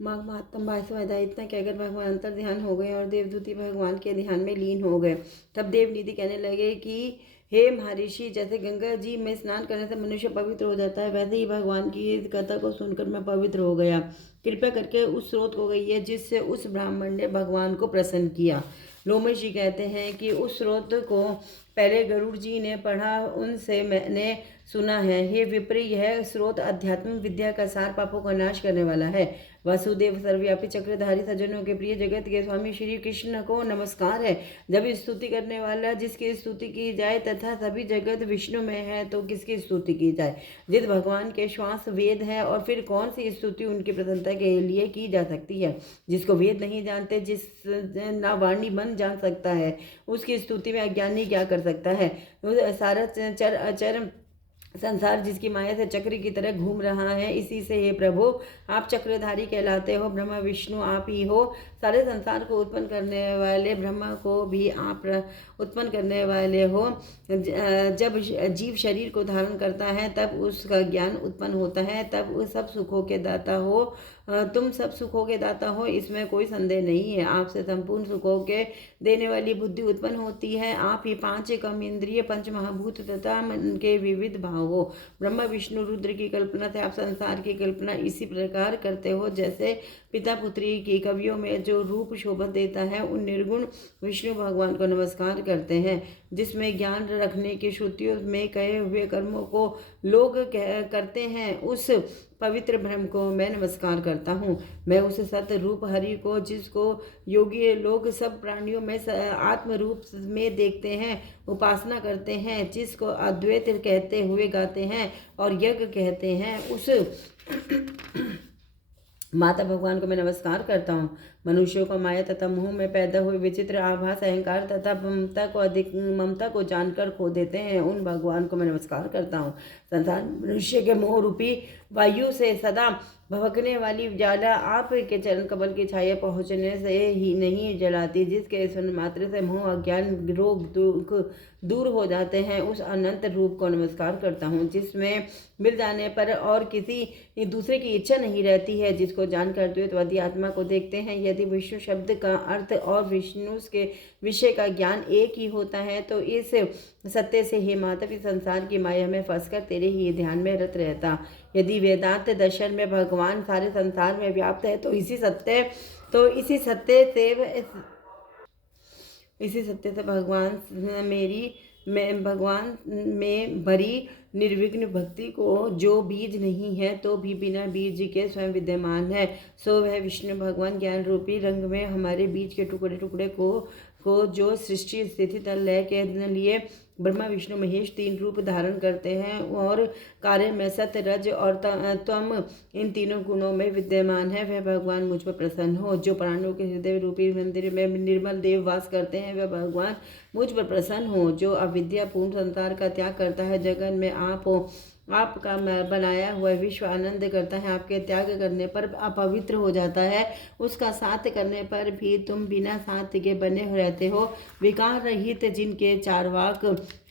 माघ महात्म 22वां अध्याय। इतना कहकर भगवान अंतर ध्यान हो गए और देवदूती भगवान के ध्यान में लीन हो गए। तब देवनीति कहने लगे कि हे महर्षि, जैसे गंगा जी में स्नान करने से मनुष्य पवित्र हो जाता है, वैसे ही भगवान की इस कथा को सुनकर मैं पवित्र हो गया। कृपया करके उस स्रोत को कहिए जिससे उस ब्राह्मण ने भगवान को प्रसन्न किया। लोमश जी कहते हैं कि उस स्रोत को पहले गरुड़ जी ने पढ़ा, उनसे मैंने सुना है। हे विप्र, यह स्रोत अध्यात्म विद्या का सार, पापों का नाश करने वाला है। वासुदेव सर्वव्यापी चक्रधारी सज्जनों के प्रिय जगत के स्वामी श्री कृष्ण को नमस्कार है। जब स्तुति करने वाला जिसकी स्तुति की जाए तथा सभी जगत विष्णु में है तो किसकी स्तुति की जाए। जिस भगवान के श्वास वेद है और फिर कौन सी स्तुति उनकी प्रसन्नता के लिए की जा सकती है। जिसको वेद नहीं जानते, जिस ना वाणी मन जान सकता है, उसकी स्तुति में अज्ञानी क्या कर सकता है। सारा चर अचर संसार जिसकी माया से चक्र की तरह घूम रहा है, इसी से हे प्रभु आप चक्रधारी कहलाते हो। ब्रह्मा विष्णु आप ही हो। सारे संसार को उत्पन्न करने वाले ब्रह्मा को भी आप उत्पन्न करने वाले हो। जब जीव शरीर को धारण करता है तब उसका ज्ञान उत्पन्न होता है, तब वो सब सुखों के दाता हो। तुम सब सुखों के दाता हो, इसमें कोई संदेह नहीं है। आपसे संपूर्ण सुखों के देने वाली बुद्धि उत्पन्न होती है। आप ही पांच कम इंद्रिय, पंच महाभूत तथा मन के विविध भाव हो। ब्रह्मा विष्णु रुद्र की कल्पना से आप संसार की कल्पना इसी प्रकार करते हो जैसे पिता पुत्री की कवियों में जो रूप शोभा देता है, उन निर्गुण विष्णु भगवान को नमस्कार करते हैं। जिसमें ज्ञान रखने की श्रुतियों में कहे हुए कर्मों को लोग करते हैं, उस पवित्र ब्रह्म को मैं नमस्कार करता हूँ। मैं उस सत्य रूप हरि को, जिसको योगी लोग सब प्राणियों में आत्म रूप में देखते हैं, उपासना करते हैं, जिसको अद्वैत कहते हुए गाते हैं और यज्ञ कहते हैं, उस माता भगवान को मैं नमस्कार करता हूँ। मनुष्यों को माया तथा मुंह में पैदा हुए विचित्र आभास, अहंकार तथा ममता को जानकर खो देते हैं, उन भगवान को मैं नमस्कार करता हूँ। संसार मनुष्य के मोह रूपी वायु से सदा भभकने वाली ज्वाला आप के चरण कमल की छाया पहुँचने से ही नहीं जलाती। जिसके सुन मात्र से मोह, अज्ञान, रोग, दुख दूर हो जाते हैं, उस अनंत रूप को नमस्कार करता हूँ। जिसमें मिल जाने पर और किसी दूसरे की इच्छा नहीं रहती है, जिसको जानकर द्वैतवादी आत्मा को देखते हैं। यदि विष्णु शब्द का अर्थ और विष्णु के विषय का ज्ञान एक ही होता है तो इस सत्य से हे माधव संसार की माया में फंसकर तेरे ही ध्यान में रत रहता। यदि वेदांत दर्शन में भगवान सारे संसार में व्याप्त है तो इसी सत्य से भगवान में भरी निर्विघ्न भक्ति को जो बीज नहीं है तो भी बिना बीज के स्वयं विद्यमान है, सो वह विष्णु भगवान ज्ञान रूपी रंग में हमारे बीज के टुकड़े टुकड़े को जो सृष्टि स्थिति तल लय के लिए ब्रह्मा विष्णु महेश तीन रूप धारण करते हैं और कार्य में सत्य, रज और तम इन तीनों गुणों में विद्यमान है, वह भगवान मुझ पर प्रसन्न हो। जो प्राणों के हृदय रूपी मंदिर में निर्मल देव वास करते हैं, वह भगवान मुझ पर प्रसन्न हो। जो अविद्या पूर्ण संसार का त्याग करता है, जगन में आप हो, आपका बनाया हुआ विश्व आनंद करता है, आपके त्याग करने पर अपवित्र हो जाता है, उसका साथ करने पर भी तुम बिना साथ के बने रहते हो। विकार रहित जिनके चारवाक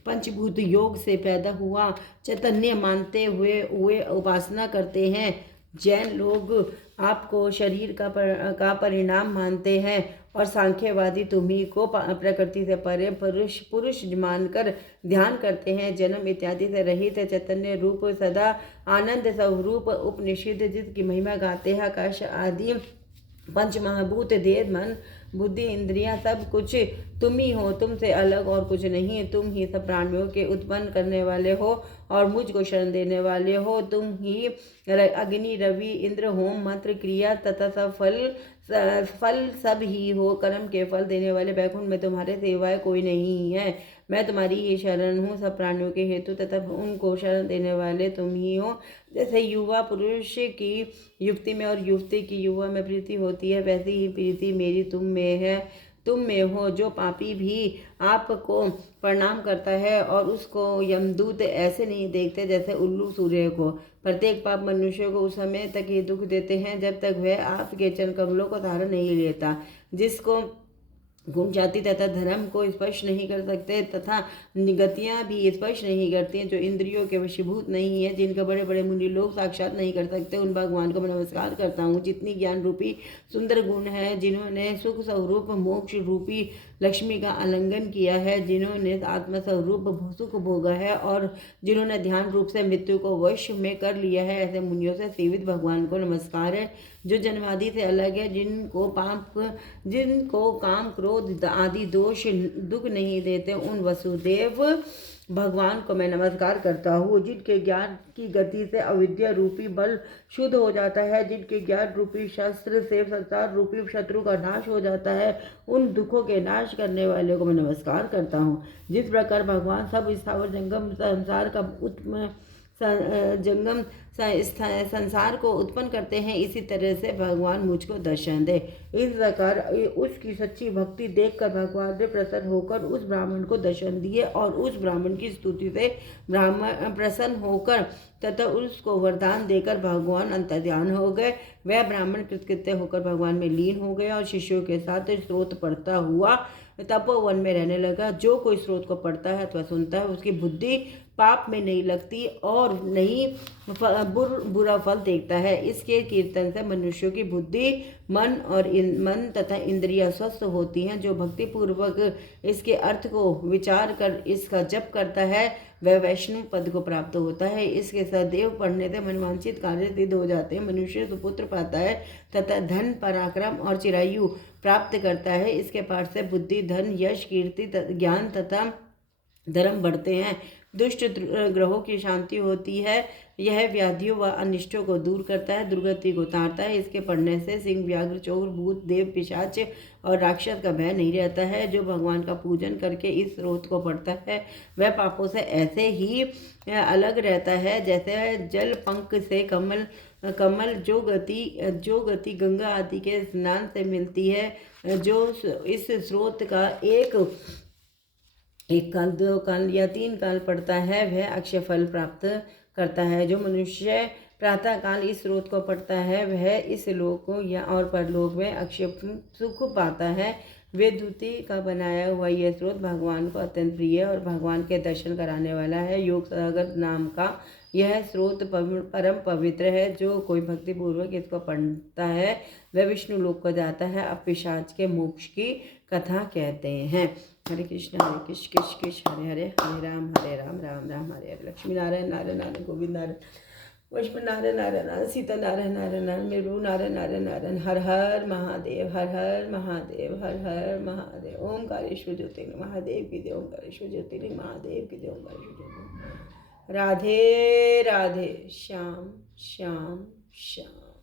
पंचभूत योग से पैदा हुआ चैतन्य मानते हुए उपासना करते हैं। जैन लोग आपको शरीर का परिणाम मानते हैं और सांख्यवादी तुम्ही को प्रकृति से परे पुरुष मानकर ध्यान करते हैं। जन्म इत्यादि से रहित चैतन्य रूप सदा आनंद स्वरूप उपनिषद जिसकी महिमा गाते हैं। आकाश आदि पंच महाभूत, देह, मन, बुद्धि, इंद्रियां सब कुछ तुम ही हो, तुमसे अलग और कुछ नहीं। तुम ही सब प्राणियों के उत्पन्न करने वाले हो और मुझको शरण देने वाले हो। तुम ही अग्नि, रवि, इंद्र, होम, मंत्र, क्रिया तथा सब फल सब ही हो। कर्म के फल देने वाले बैकुंठ में तुम्हारे सिवाय कोई नहीं है। मैं तुम्हारी ही शरण हूँ। सब प्राणियों के हेतु तथा उनको शरण देने वाले तुम ही हो। जैसे युवा पुरुष की युवती में और युवती की युवा में प्रीति होती है, वैसी ही प्रीति मेरी तुम में हो। जो पापी भी आपको प्रणाम करता है और उसको यमदूत ऐसे नहीं देखते जैसे उल्लू सूर्य को। प्रत्येक पाप मनुष्य को उस समय तक ही दुख देते हैं जब तक वह आपके चरण कमलों को धारण नहीं लेता। जिसको गुण जाति तथा धर्म को स्पर्श नहीं कर सकते तथा गतियाँ भी स्पर्श नहीं करती हैं, जो इंद्रियों के वशीभूत नहीं है, जिनका बड़े बड़े मुनि लोग साक्षात नहीं कर सकते, उन भगवान को मैं नमस्कार करता हूँ। जितनी ज्ञान रूपी सुंदर गुण है, जिन्होंने सुख स्वरूप मोक्ष रूपी लक्ष्मी का आलिंगन किया है, जिन्होंने आत्म स्वरूप सुख भोगा है और जिन्होंने ध्यान रूप से मृत्यु को वश में कर लिया है, ऐसे मुनियों से सेवित भगवान को नमस्कार है। जो जन्मादि से अलग है, जिनको काम क्रोध आदि दोष दुख नहीं देते, उन वसुदेव भगवान को मैं नमस्कार करता हूँ। जिनके ज्ञान की गति से अविद्या रूपी बल शुद्ध हो जाता है, जिनके ज्ञान रूपी शस्त्र से संसार रूपी शत्रु का नाश हो जाता है, उन दुखों के नाश करने वाले को मैं नमस्कार करता हूँ। जिस प्रकार भगवान सब स्थावर जंगम संसार का जंगम संसार को उत्पन्न करते हैं, इसी तरह से भगवान मुझको दर्शन दे। इस प्रकार उसकी सच्ची भक्ति देखकर भगवान ने प्रसन्न होकर उस ब्राह्मण को दर्शन दिए और उस ब्राह्मण की स्तुति से ब्राह्मण प्रसन्न होकर तथा उसको वरदान देकर भगवान अंतर्ध्यान हो गए। वह ब्राह्मण कृतकृत्य होकर भगवान में लीन हो गया और शिष्यों के साथ स्रोत पढ़ता हुआ तपोवन में रहने लगा। जो कोई स्रोत को पढ़ता है अथवा सुनता है, उसकी बुद्धि पाप में नहीं लगती और नहीं बुरा फल देखता है। इसके कीर्तन से मनुष्यों की बुद्धि मन तथा इंद्रियां स्वस्थ होती हैं। जो भक्ति पूर्वक इसके अर्थ को विचार कर इसका जप करता है, वह वैष्णव पद को प्राप्त होता है। इसके सदैव पढ़ने से मनवांछित कार्य सिद्ध हो जाते हैं। मनुष्य सुपुत्र पाता है तथा धन पराक्रम और चिरायु प्राप्त करता है। इसके पाठ से बुद्धि धन यश कीर्ति ज्ञान तथा धर्म बढ़ते हैं। दुष्ट ग्रहों की शांति होती है। यह व्याधियों व अनिष्टों को दूर करता है, दुर्गति को तारता है। इसके पढ़ने से सिंह व्याघ्र चोर भूत देव पिशाच और राक्षस का भय नहीं रहता है। जो भगवान का पूजन करके इस स्रोत को पढ़ता है, वह पापों से ऐसे ही अलग रहता है जैसे जल पंख से कमल जो गति गंगा आदि के स्नान से मिलती है। जो इस स्रोत का एक काल दो काल या 3 काल पढ़ता है, वह अक्षय फल प्राप्त करता है। जो मनुष्य प्रातः काल इस स्रोत को पढ़ता है, वह इस लोक या और परलोक में अक्षय सुख पाता है। वेदूती का बनाया हुआ यह स्रोत भगवान को अत्यंत प्रिय और भगवान के दर्शन कराने वाला है। योग सागर नाम का यह स्रोत परम पवित्र है। जो कोई भक्ति पूर्वक इसको पढ़ता है, वह विष्णु लोक को जाता है। अब पिशाच के मोक्ष की कथा कहते हैं। हरे कृष्ण कृष्ण कृष्ण हरे हरे, हरे राम राम राम हरे हरे। लक्ष्मी नारायण नारायण नारायण गोविंद नारायण लक्ष्मण नारायण नारायण नारायण सीता नारायण नारायण नारायण मेरू नारायण नारायण नारायण। हर हर महादेव हर हर महादेव हर हर महादेव। ओंकारेश्वर ज्योतिर्लिंग महादेव की जय। ओंकारेश्वर ज्योतिर्लिंग महादेव की जय। ओंकारेश्वर ज्योतिर्लिंग। राधे राधे श्याम श्याम श्याम।